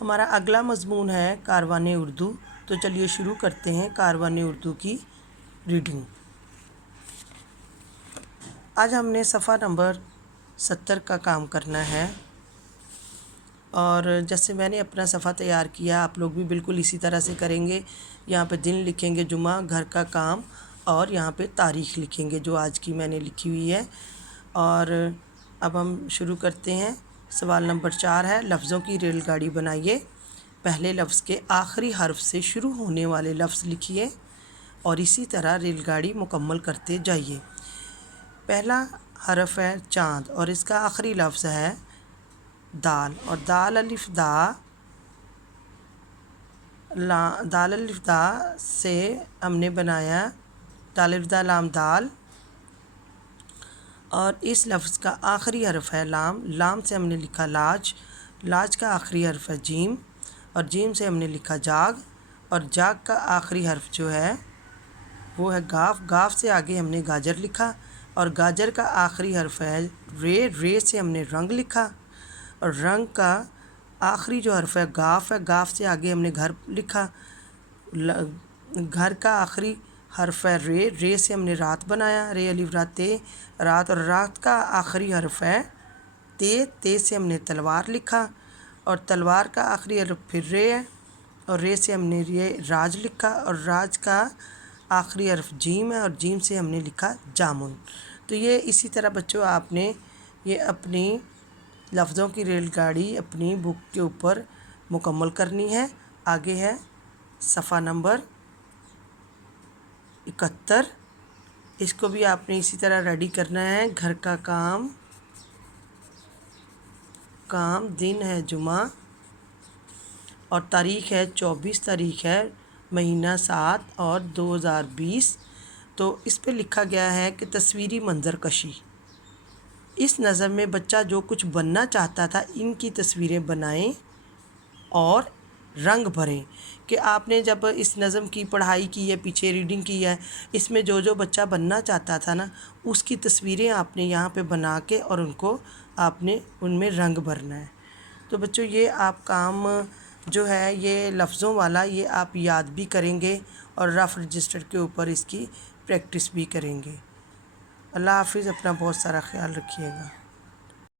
ہمارا اگلا مضمون ہے کاروان اردو، تو چلیے شروع کرتے ہیں کاروان اردو کی ریڈنگ۔ آج ہم نے صفحہ نمبر 70 کا کام کرنا ہے، اور جیسے میں نے اپنا صفحہ تیار کیا آپ لوگ بھی بالکل اسی طرح سے کریں گے۔ یہاں پہ دن لکھیں گے جمعہ، گھر کا کام، اور یہاں پہ تاریخ لکھیں گے جو آج کی میں نے لکھی ہوئی ہے۔ اور اب ہم شروع کرتے ہیں۔ سوال نمبر 4 ہے، لفظوں کی ریل گاڑی بنائیے۔ پہلے لفظ کے آخری حرف سے شروع ہونے والے لفظ لکھیے اور اسی طرح ریل گاڑی مکمل کرتے جائیے۔ پہلا حرف ہے چاند اور اس کا آخری لفظ ہے دال، اور دال الف دا، دال الف دا سے ہم نے بنایا دال الف دا لام دال، اور اس لفظ کا آخری حرف ہے لام، لام سے ہم نے لکھا لاج، لاج کا آخری حرف ہے جیم، اور جیم سے ہم نے لکھا جاگ، اور جاگ کا آخری حرف جو ہے وہ ہے گاف، گاف سے آگے ہم نے گاجر لکھا، اور گاجر کا آخری حرف ہے رے، رے سے ہم نے رنگ لکھا، اور رنگ کا آخری جو حرف ہے گاف ہے، گاف سے آگے ہم نے گھر لکھا، گھر کا آخری حرف ہے رے، رے سے ہم نے رات بنایا، رے الف را تے، رات، اور رات کا آخری حرف ہے تے، تے سے ہم نے تلوار لکھا، اور تلوار کا آخری حرف پھر رے ہے، اور رے سے ہم نے راج لکھا، اور راج کا آخری حرف جیم ہے، اور جیم سے ہم نے لکھا جامن۔ تو یہ اسی طرح بچوں آپ نے یہ اپنی لفظوں کی ریل گاڑی اپنی بک کے اوپر مکمل کرنی ہے۔ آگے ہے صفحہ نمبر 71، اس کو بھی آپ نے اسی طرح ریڈی کرنا ہے۔ گھر کا کام، دن ہے جمعہ، اور تاریخ ہے 24 تاریخ ہے مہینہ 7 اور 2020۔ تو اس پہ لکھا گیا ہے کہ تصویری منظر کشی، اس نظم میں بچہ جو کچھ بننا چاہتا تھا ان کی تصویریں بنائیں اور رنگ بھریں۔ کہ آپ نے جب اس نظم کی پڑھائی کی ہے، پیچھے ریڈنگ کی ہے، اس میں جو بچہ بننا چاہتا تھا نا اس کی تصویریں آپ نے یہاں پہ بنا کے اور ان کو آپ نے ان میں رنگ بھرنا ہے۔ تو بچوں یہ آپ کام جو ہے یہ لفظوں والا یہ آپ یاد بھی کریں گے اور رف رجسٹر کے اوپر اس کی پریکٹس بھی کریں گے۔ اللہ حافظ، اپنا بہت سارا خیال رکھیے گا۔